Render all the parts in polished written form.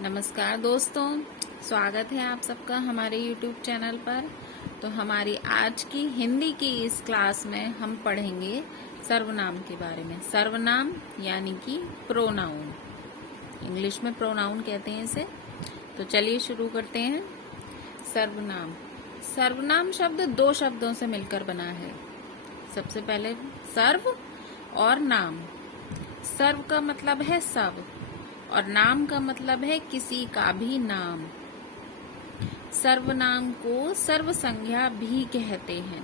नमस्कार दोस्तों, स्वागत है आप सबका हमारे YouTube चैनल पर। तो हमारी आज की हिंदी की इस क्लास में हम पढ़ेंगे सर्वनाम के बारे में। सर्वनाम यानी कि प्रोनाउन, इंग्लिश में प्रोनाउन कहते हैं इसे। तो चलिए शुरू करते हैं। सर्वनाम। सर्वनाम शब्द दो शब्दों से मिलकर बना है। सबसे पहले सर्व और नाम। सर्व का मतलब है सब और नाम का मतलब है किसी का भी नाम। सर्वनाम को सर्व संज्ञा भी कहते हैं।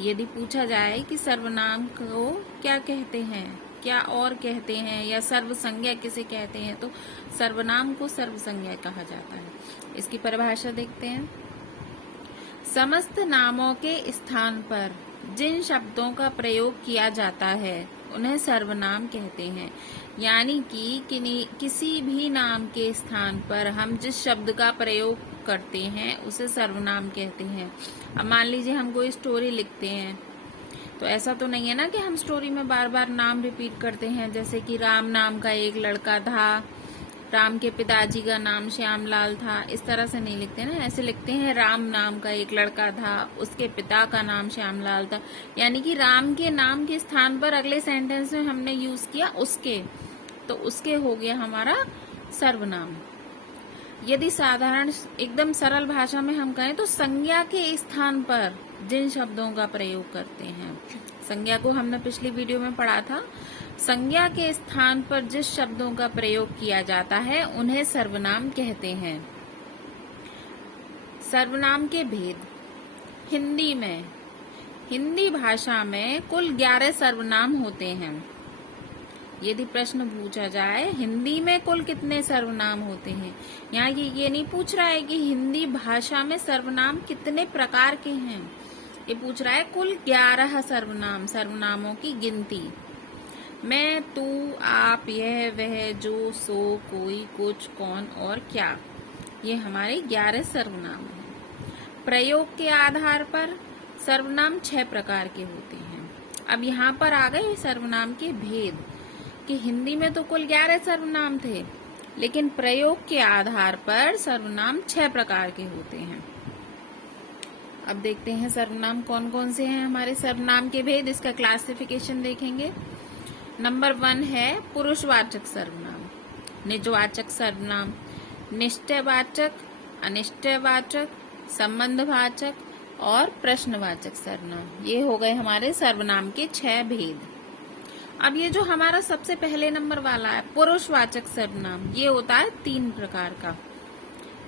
यदि पूछा जाए कि सर्वनाम को क्या कहते हैं, क्या और कहते हैं, या सर्व संज्ञा किसे कहते हैं, तो सर्वनाम को सर्व संज्ञा कहा जाता है। इसकी परिभाषा देखते हैं। समस्त नामों के स्थान पर जिन शब्दों का प्रयोग किया जाता है उन्हें सर्वनाम कहते हैं। यानी कि किसी भी नाम के स्थान पर हम जिस शब्द का प्रयोग करते हैं उसे सर्वनाम कहते हैं। अब मान लीजिए हम कोई स्टोरी लिखते हैं तो ऐसा तो नहीं है ना कि हम स्टोरी में बार बार नाम रिपीट करते हैं। जैसे कि राम नाम का एक लड़का था, राम के पिताजी का नाम श्यामलाल था, इस तरह से नहीं लिखते ना। ऐसे लिखते हैं राम नाम का एक लड़का था, उसके पिता का नाम श्यामलाल था। यानी कि राम के नाम के स्थान पर अगले सेंटेंस में हमने यूज किया उसके, तो उसके हो गया हमारा सर्वनाम। यदि साधारण एकदम सरल भाषा में हम कहें तो संज्ञा के स्थान पर जिन शब्दों का प्रयोग करते हैं, संज्ञा को हमने पिछली वीडियो में पढ़ा था। संज्ञा के स्थान पर जिस शब्दों का प्रयोग किया जाता है उन्हें सर्वनाम कहते हैं। सर्वनाम के भेद। हिंदी भाषा में कुल 11 सर्वनाम होते हैं। यदि प्रश्न पूछा जाए हिंदी में कुल कितने सर्वनाम होते हैं, यहाँ ये नहीं पूछ रहा है कि हिंदी भाषा में सर्वनाम कितने प्रकार के हैं, ये पूछ रहा है कुल 11 सर्वनाम, सर्वनामों की गिनती। मैं, तू, आप, यह, वह, जो, सो, कोई, कुछ, कौन और क्या, ये हमारे 11 सर्वनाम हैं। प्रयोग के आधार पर सर्वनाम 6 प्रकार के होते हैं। अब यहाँ पर आ गए सर्वनाम के भेद कि हिंदी में तो कुल 11 सर्वनाम थे, लेकिन प्रयोग के आधार पर सर्वनाम 6 प्रकार के होते हैं। अब देखते हैं सर्वनाम कौन कौन से हैं। हमारे सर्वनाम के भेद, इसका क्लासिफिकेशन देखेंगे। नंबर 1 है पुरुषवाचक सर्वनाम, निजवाचक सर्वनाम, निश्चयवाचक, अनिश्चयवाचक, संबंधवाचक और प्रश्नवाचक सर्वनाम। ये हो गए हमारे सर्वनाम के 6 भेद। अब ये जो हमारा सबसे पहले नंबर वाला है पुरुषवाचक सर्वनाम, ये होता है 3 प्रकार का।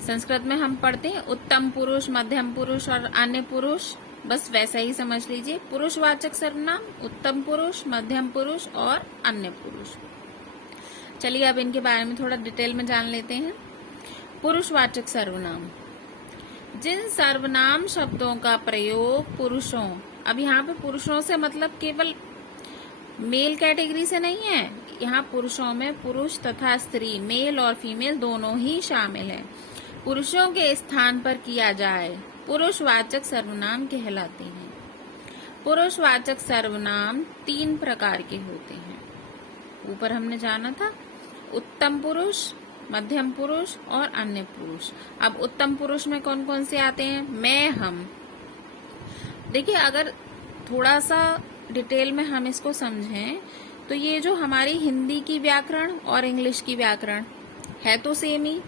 संस्कृत में हम पढ़ते हैं उत्तम पुरुष, मध्यम पुरुष और अन्य पुरुष, बस वैसा ही समझ लीजिए। पुरुषवाचक सर्वनाम उत्तम पुरुष, मध्यम पुरुष और अन्य पुरुष। चलिए अब इनके बारे में थोड़ा डिटेल में जान लेते हैं। पुरुषवाचक सर्वनाम, जिन सर्वनाम शब्दों का प्रयोग पुरुषों, अब यहाँ पे पुरुषों से मतलब केवल मेल कैटेगरी से नहीं है, यहाँ पुरुषों में पुरुष तथा स्त्री, मेल और फीमेल दोनों ही शामिल है। पुरुषों के स्थान पर किया जाए पुरुषवाचक सर्वनाम कहलाते हैं। पुरुषवाचक सर्वनाम 3 प्रकार के होते हैं। ऊपर हमने जाना था उत्तम पुरुष, मध्यम पुरुष और अन्य पुरुष। अब उत्तम पुरुष में कौन कौन से आते हैं? मैं, हम। देखिए अगर थोड़ा सा डिटेल में हम इसको समझें तो ये जो हमारी हिंदी की व्याकरण और इंग्लिश की व्याकरण है तो सेम ही,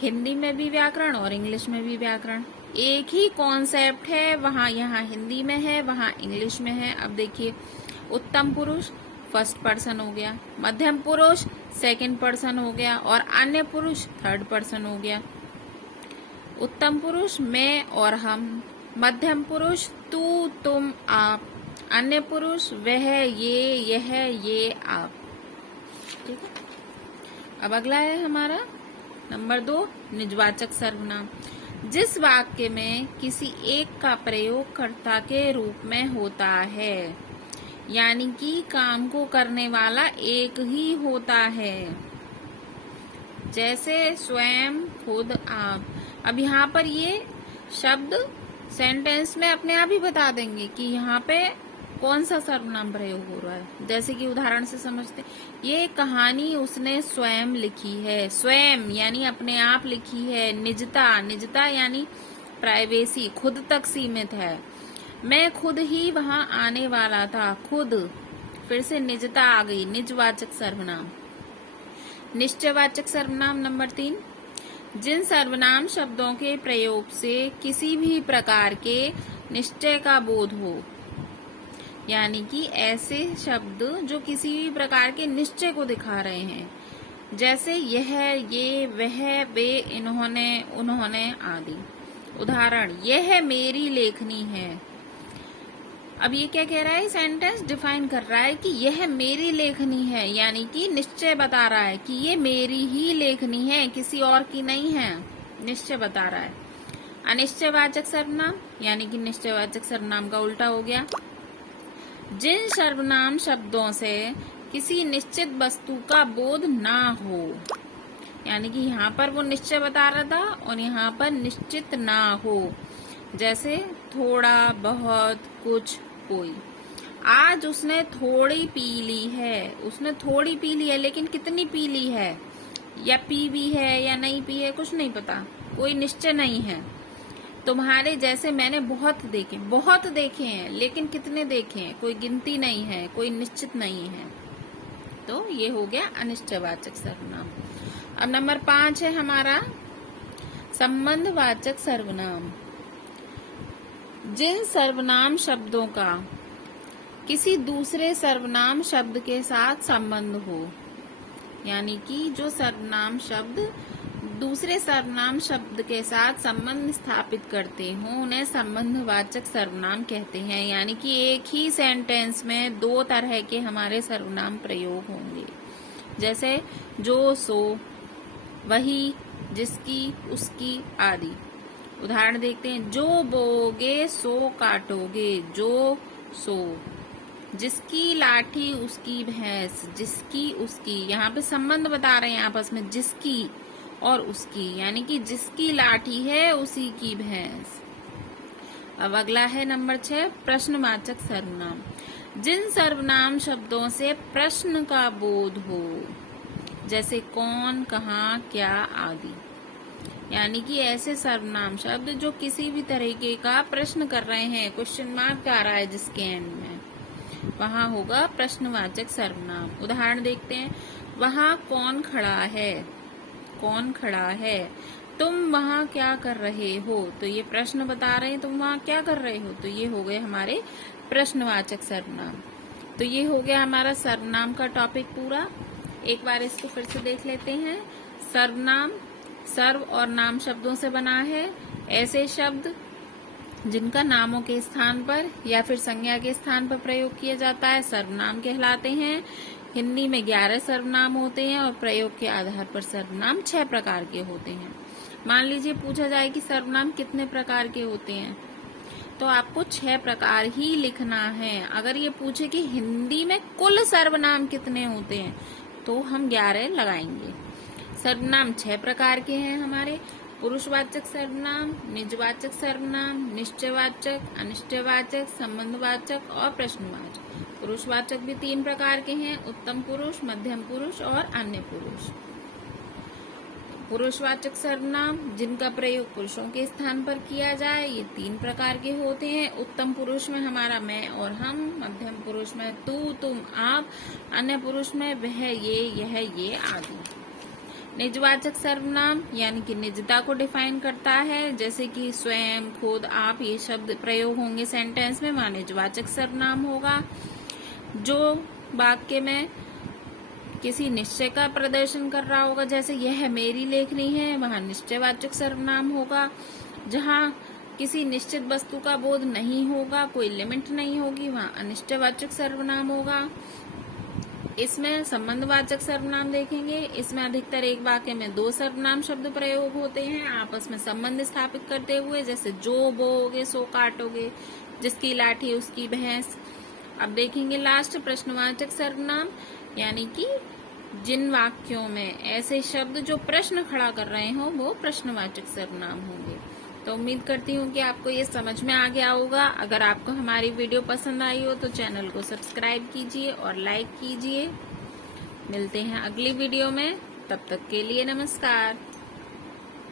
हिंदी में भी व्याकरण और इंग्लिश में भी व्याकरण, एक ही कॉन्सेप्ट है। वहाँ यहाँ हिंदी में है, वहाँ इंग्लिश में है। अब देखिए उत्तम पुरुष फर्स्ट पर्सन हो गया, मध्यम पुरुष सेकंड पर्सन हो गया और अन्य पुरुष थर्ड पर्सन हो गया। उत्तम पुरुष मैं और हम, मध्यम पुरुष तू, तुम, आप, अन्य पुरुष वह, ये, यह, ये, आप। ठीक है। अब अगला है हमारा नंबर 2 निजवाचक सर्वनाम, जिस वाक्य में किसी एक का प्रयोग कर्ता के रूप में होता है, यानी कि काम को करने वाला एक ही होता है। जैसे स्वयं, खुद, आप। अब यहाँ पर ये शब्द सेंटेंस में अपने आप ही बता देंगे कि यहाँ पे कौन सा सर्वनाम प्रयोग हो रहा है। जैसे कि उदाहरण से समझते, ये कहानी उसने स्वयं लिखी है। स्वयं यानी अपने आप लिखी है। निजता, निजता यानी प्राइवेसी, खुद तक सीमित है। मैं खुद ही वहां आने वाला था। खुद, फिर से निजता आ गई, निजवाचक सर्वनाम। निश्चयवाचक सर्वनाम नंबर 3, जिन सर्वनाम शब्दों के प्रयोग से किसी भी प्रकार के निश्चय का बोध हो, यानी कि ऐसे शब्द जो किसी भी प्रकार के निश्चय को दिखा रहे हैं, जैसे यह, ये, वह, वे, इन्होंने, उन्होंने आदि। उदाहरण, यह मेरी लेखनी है। अब ये क्या कह रहा है, सेंटेंस डिफाइन कर रहा है कि यह मेरी लेखनी है, यानी कि निश्चय बता रहा है कि ये मेरी ही लेखनी है, किसी और की नहीं है, निश्चय बता रहा है। अनिश्चयवाचक सर्वनाम यानी कि निश्चयवाचक सर्वनाम का उल्टा हो गया। जिन सर्वनाम शब्दों से किसी निश्चित वस्तु का बोध ना हो, यानी कि यहाँ पर वो निश्चय बता रहा था और यहाँ पर निश्चित ना हो। जैसे थोड़ा, बहुत, कुछ, कोई। आज उसने थोड़ी पी ली है। उसने थोड़ी पी ली है, लेकिन कितनी पी ली है, या पी भी है या नहीं पी है, कुछ नहीं पता, कोई निश्चय नहीं है। तुम्हारे जैसे मैंने बहुत देखे हैं, लेकिन कितने देखे हैं, कोई गिनती नहीं है, कोई निश्चित नहीं है। तो ये हो गया अनिश्चयवाचक सर्वनाम। अब नंबर 5 है हमारा संबंधवाचक सर्वनाम। जिन सर्वनाम शब्दों का किसी दूसरे सर्वनाम शब्द के साथ संबंध हो, यानी कि जो सर्वनाम शब्द दूसरे सर्वनाम शब्द के साथ संबंध स्थापित करते हों, उन्हें संबंधवाचक सर्वनाम कहते हैं। यानी कि एक ही सेंटेंस में 2 तरह के हमारे सर्वनाम प्रयोग होंगे। जैसे जो, सो, वही, जिसकी, उसकी आदि। उदाहरण देखते हैं, जो बोओगे सो काटोगे। जो, सो। जिसकी लाठी उसकी भैंस। जिसकी, उसकी। यहाँ पे संबंध बता रहे हैं आपस में, जिसकी और उसकी, यानी कि जिसकी लाठी है उसी की भैंस। अब अगला है नंबर 6 प्रश्नवाचक सर्वनाम। जिन सर्वनाम शब्दों से प्रश्न का बोध हो, जैसे कौन, कहाँ, क्या आदि। यानी कि ऐसे सर्वनाम शब्द जो किसी भी तरीके का प्रश्न कर रहे हैं, क्वेश्चन मार्क आ रहा है जिसके एंड में, वहां होगा प्रश्नवाचक सर्वनाम। उदाहरण देखते हैं, वहां कौन खड़ा है। कौन खड़ा है। तुम वहां क्या कर रहे हो। तो ये प्रश्न बता रहे हैं, तुम वहां क्या कर रहे हो। तो ये हो गए हमारे प्रश्नवाचक सर्वनाम। तो ये हो गया हमारा सर्वनाम का टॉपिक पूरा। एक बार इसको फिर से देख लेते हैं। सर्वनाम सर्व और नाम शब्दों से बना है। ऐसे शब्द जिनका नामों के स्थान पर या फिर संज्ञा के स्थान पर प्रयोग किया जाता है सर्वनाम कहलाते हैं। हिंदी में 11 सर्वनाम होते हैं और प्रयोग के आधार पर सर्वनाम 6 प्रकार के होते हैं। मान लीजिए पूछा जाए कि सर्वनाम कितने प्रकार के होते हैं, तो आपको 6 प्रकार ही लिखना है। अगर ये पूछे कि हिंदी में कुल सर्वनाम कितने होते हैं, तो हम 11 लगाएंगे। सर्वनाम 6 प्रकार के हैं हमारे। पुरुषवाचक सर्वनाम, निजवाचक सर्वनाम, निश्चयवाचक, अनिश्चयवाचक, संबंधवाचक और प्रश्नवाचक। पुरुषवाचक भी 3 प्रकार के हैं, उत्तम पुरुष, मध्यम पुरुष और अन्य पुरुष। पुरुषवाचक सर्वनाम जिनका प्रयोग पुरुषों के स्थान पर किया जाए, ये 3 प्रकार के होते हैं। उत्तम पुरुष में हमारा मैं और हम, मध्यम पुरुष में तू, तुम, आप, अन्य पुरुष में वह, ये, यह, ये आदि। निजवाचक सर्वनाम यानी कि निजता को डिफाइन करता है, जैसे कि स्वयं, खुद, आप, ये शब्द प्रयोग होंगे सेंटेंस में, वहां निजवाचक सर्वनाम होगा। जो वाक्य में किसी निश्चय का प्रदर्शन कर रहा होगा, जैसे यह मेरी लेखनी है, वहां निश्चयवाचक सर्वनाम होगा। जहां किसी निश्चित वस्तु का बोध नहीं होगा, कोई लिमिट नहीं होगी, वहां अनिश्चयवाचक सर्वनाम होगा। इसमें संबंधवाचक सर्वनाम देखेंगे। इसमें अधिकतर एक वाक्य में 2 सर्वनाम शब्द प्रयोग होते हैं आपस में संबंध स्थापित करते हुए, जैसे जो बोओगे सो काटोगे, जिसकी लाठी उसकी भैंस। अब देखेंगे लास्ट प्रश्नवाचक सर्वनाम, यानी कि जिन वाक्यों में ऐसे शब्द जो प्रश्न खड़ा कर रहे हो वो प्रश्नवाचक सर्वनाम होंगे। तो उम्मीद करती हूँ कि आपको ये समझ में आ गया होगा। अगर आपको हमारी वीडियो पसंद आई हो तो चैनल को सब्सक्राइब कीजिए और लाइक कीजिए। मिलते हैं अगली वीडियो में, तब तक के लिए नमस्कार।